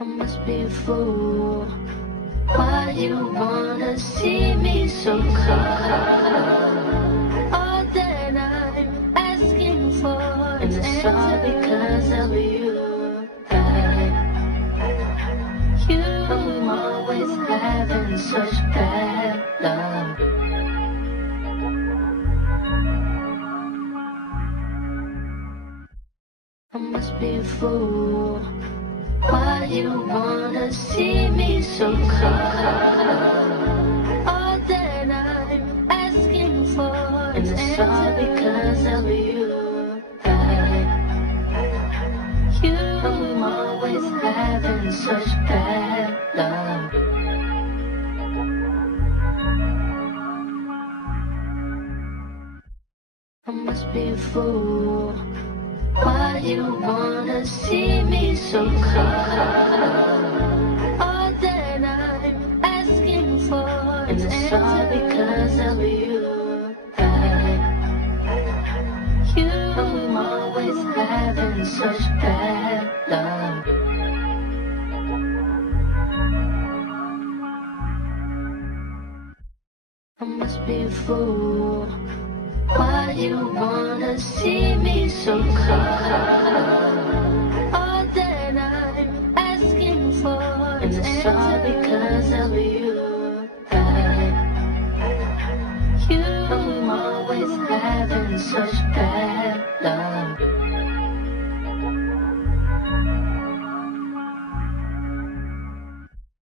I must be a fool. Why you wanna see me so cold? All that I'm asking for is it's all because of you. I'm always having such bad luck. I must be a fool. Why you wanna see me so cold? All that I'm asking for is it's all because of you. I'm always having such bad luck. I must be a fool. Why you wanna see me so cold? All that I'm asking for is it's all because of you. I'm always having such bad luck. I must be a fool. Why you wanna see me so cold? All that I'm asking for is it's all because of you. I'm always having such bad